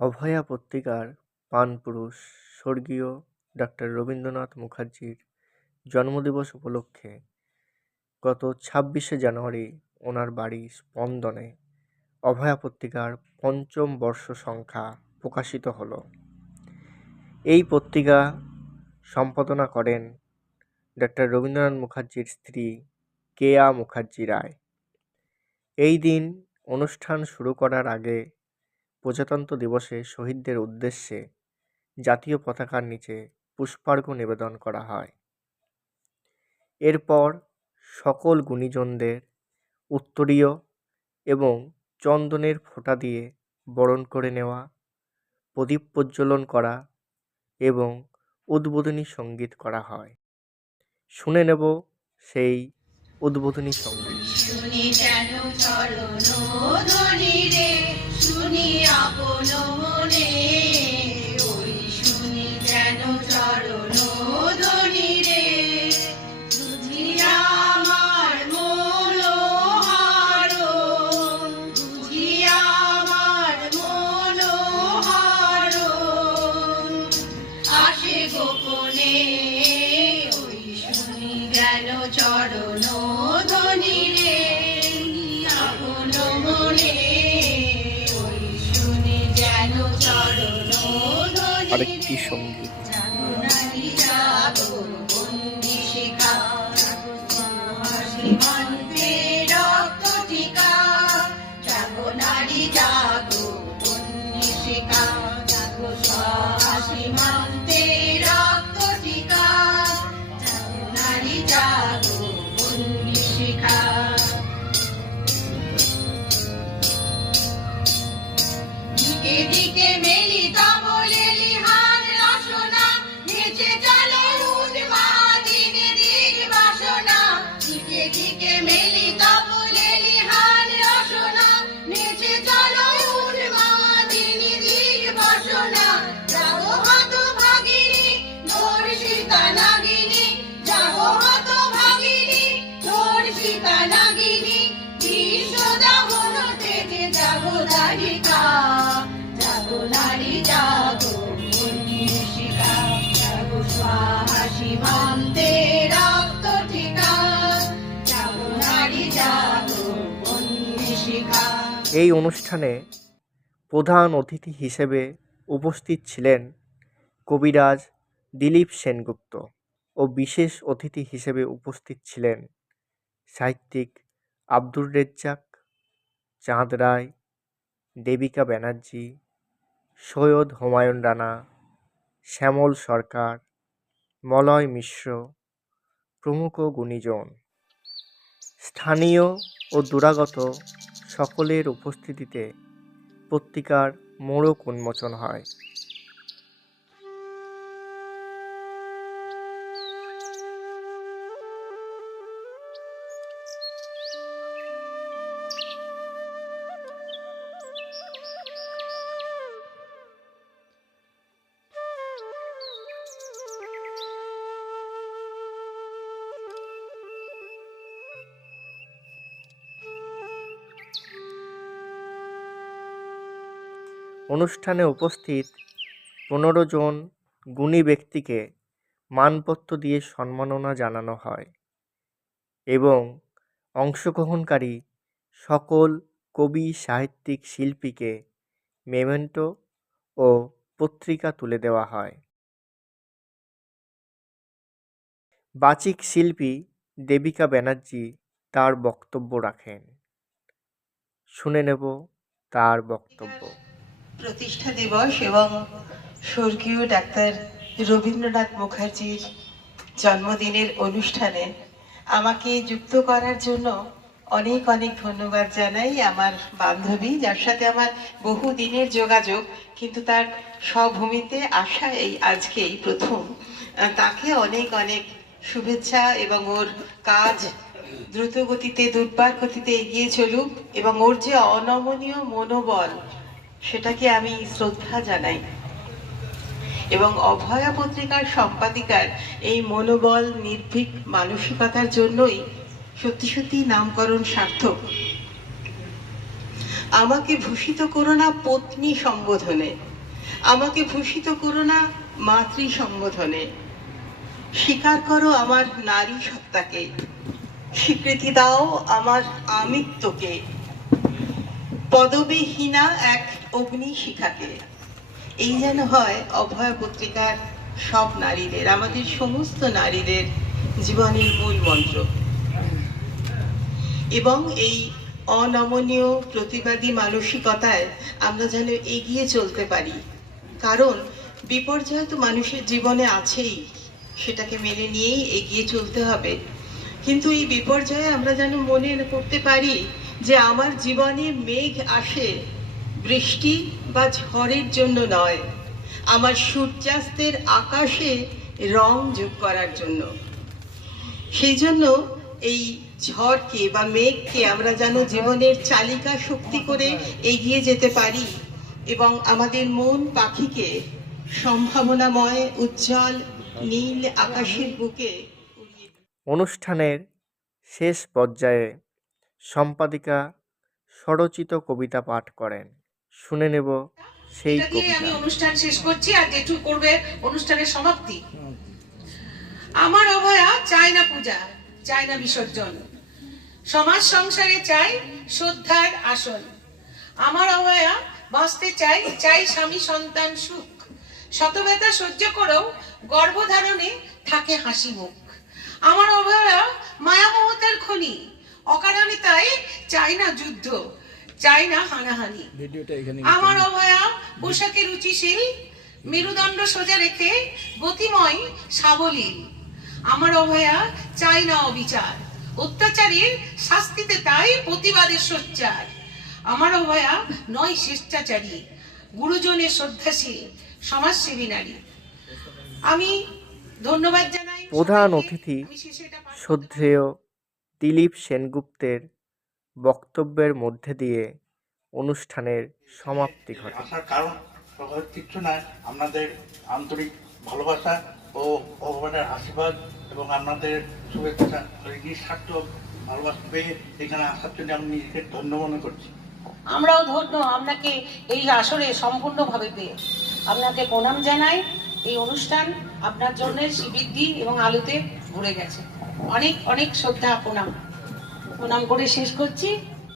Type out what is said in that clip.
অভয়া পত্রিকার প্রাণপুরুষ স্বর্গীয় ডাক্তার রবীন্দ্রনাথ মুখার্জির জন্মদিবস উপলক্ষে গত ছাব্বিশে জানুয়ারি ওনার বাড়ি স্পন্দনে অভয়া পত্রিকার পঞ্চম বর্ষ সংখ্যা প্রকাশিত হলো। এই পত্রিকা সম্পাদনা করেন ডাক্তার রবীন্দ্রনাথ মুখার্জির স্ত্রী কেয়া মুখার্জি রায়। এই দিন অনুষ্ঠান শুরু করার আগে প্রজাতন্ত্র দিবসে শহীদদের উদ্দেশ্যে জাতীয় পতাকার নিচে পুষ্পার্ঘ্য নিবেদন করা হয়। এরপর সকল গুণীজনদের উত্তরীয় এবং চন্দনের ফোঁটা দিয়ে বরণ করে নেওয়া, প্রদীপ প্রজ্বলন করা এবং উদ্বোধনী সংগীত করা হয়। শুনে নেব সেই উদ্বোধনী সংগীত। আরেকটি সংগীত এই অনুষ্ঠানে প্রধান অতিথি হিসেবে উপস্থিত ছিলেন কবিরাজ দিলীপ সেনগুপ্ত ও বিশেষ অতিথি হিসেবে উপস্থিত ছিলেন সাহিত্যিক আব্দুর রেজ্জাক, চাঁদ রায়, দেবিকা ব্যানার্জি, সৈয়দ হুমায়ুন রানা, শ্যামল সরকার, মলয় মিশ্র, প্রমুখ গুণীজন। স্থানীয় ও দূরাগত সকলের উপস্থিতিতে পত্রিকার মোড়ক উন্মোচন হয়। অনুষ্ঠানে উপস্থিত পনেরো জন গুণী ব্যক্তিকে মানপত্র দিয়ে সম্মাননা জানানো হয় এবং অংশগ্রহণকারী সকল কবি, সাহিত্যিক, শিল্পীকে মেমেন্টো ও পত্রিকা তুলে দেওয়া হয়। বাচিক শিল্পী দেবিকা ব্যানার্জি তার বক্তব্য রাখেন। শুনে নেব তার বক্তব্য। প্রতিষ্ঠা দিবস এবং স্বর্গীয় ডাক্তার রবীন্দ্রনাথ মুখার্জির জন্মদিনের অনুষ্ঠানে আমাকে যুক্ত করার জন্য অনেক অনেক ধন্যবাদ জানাই আমার বান্ধবী, যার সাথে আমার বহু দিনের যোগাযোগ, কিন্তু তার স্বভূমিতে আসা এই আজকেই প্রথম। তাকে অনেক অনেক শুভেচ্ছা এবং ওর কাজ দ্রুত গতিতে দুর্বার গতিতে এগিয়ে চলুক এবং ওর যে অনমনীয় মনোবল সেটাকে আমি শ্রদ্ধা জানাই। এবং অভয়া পত্রিকার সম্পাদিকার এই মনোবল, নির্ভীক মানসিকতার জন্যই সত্যি সত্যি নামকরণ সার্থক। আমাকে ভূষিত করো না পত্নী সম্বোধনে। আমাকে ভূষিত করো না মাতৃ সম্বোধনে। স্বীকার করো আমার নারী সত্তাকে। স্বীকৃতি দাও আমার আমিত্বকে। পদবিহীনা এক অগ্নি শিখাকে। এই যেন হয় অভয় পত্রিকার সব নারীদের, আমাদের সমস্ত নারীদের জীবনের মূল মন্ত্র। এবং এই অনমনীয় প্রতিবাদী মানসিকতায় আমরা যেন এগিয়ে চলতে পারি। কারণ বিপর্যয় তো মানুষের জীবনে আছেই, সেটাকে মেনে নিয়েই এগিয়ে চলতে হবে। কিন্তু এই বিপর্যয়ে আমরা যেন মনে করতে পারি যে আমার জীবনে মেঘ আসে, বৃষ্টি বা ঝড়ের জন্য নয়, আমার সূর্যাস্তের আকাশে রং যোগ করার জন্য। সেই জন্য এই ঝড়কে বা মেঘকে আমরা যেন জীবনের চালিকা শক্তি করে এগিয়ে যেতে পারি এবং আমাদের মন পাখিকে সম্ভাবনাময়, উজ্জ্বল, নীল আকাশের বুকে অনুষ্ঠানের শেষ পর্যায়ে সম্পাদিকা স্বরচিত কবিতা পাঠ করেন। শুনে নেব সেই এটা আমি কবিতা। অনুষ্ঠান শেষ করছি আর জেঠু করবে অনুষ্ঠানের সমাপ্তি। আমার অভয়া চায় না পূজা চায় না বিসর্জন। সমাজ সংসারে চাই শ্রদ্ধার আসন। আমার অভয়া বাঁচতে চাই চাই স্বামী সন্তান সুখ। শতব্যথা সহ্য করেও গর্ভধারণে থাকে হাসি মুখ। আমার অভয়া মায়া মমতার খনি অকারণে তাই চাই না যুদ্ধ চাই না হানাহানি। আমার অভয়া পোশাকে রুচিশীল মেরুদণ্ড সোজা রেখে গতিময় সাবলীল। আমার অভয়া চাই না অবিচার অত্যাচারীর শাস্তিতে তাই প্রতিবাদের সোচ্চার। আমার অভয়া নয় স্বেচ্ছাচারী গুরুজনের শ্রদ্ধাশীল সমাজসেবী নারী। আমি ধন্যবাদ জানাই প্রধান অতিথি শ্রদ্ধেয় দিলীপ সেনগুপ্তের বক্তব্যের মধ্যে দিয়ে অনুষ্ঠানের সমাপ্তি ঘটে। আসার কারণ কিচ্ছু নয় আপনাদের আন্তরিক ভালোবাসা ও ভগবানের আশীর্বাদ এবং আপনাদের শুভেচ্ছা নিঃস্বার্থ ভালোবাসা পেয়ে এখানে আসার জন্য আমি নিজেকে ধন্য মনে করছি। আমরাও ধন্য আপনাকে এই আসরে সম্পূর্ণভাবে পেয়ে। আপনাকে প্রণাম জানাই এই অনুষ্ঠান আপনার জন্য শ্রীবৃদ্ধি এবং আলোতে ভরে গেছে। অনেক অনেক শ্রদ্ধা প্রণাম। প্রণাম করে শেষ করছি।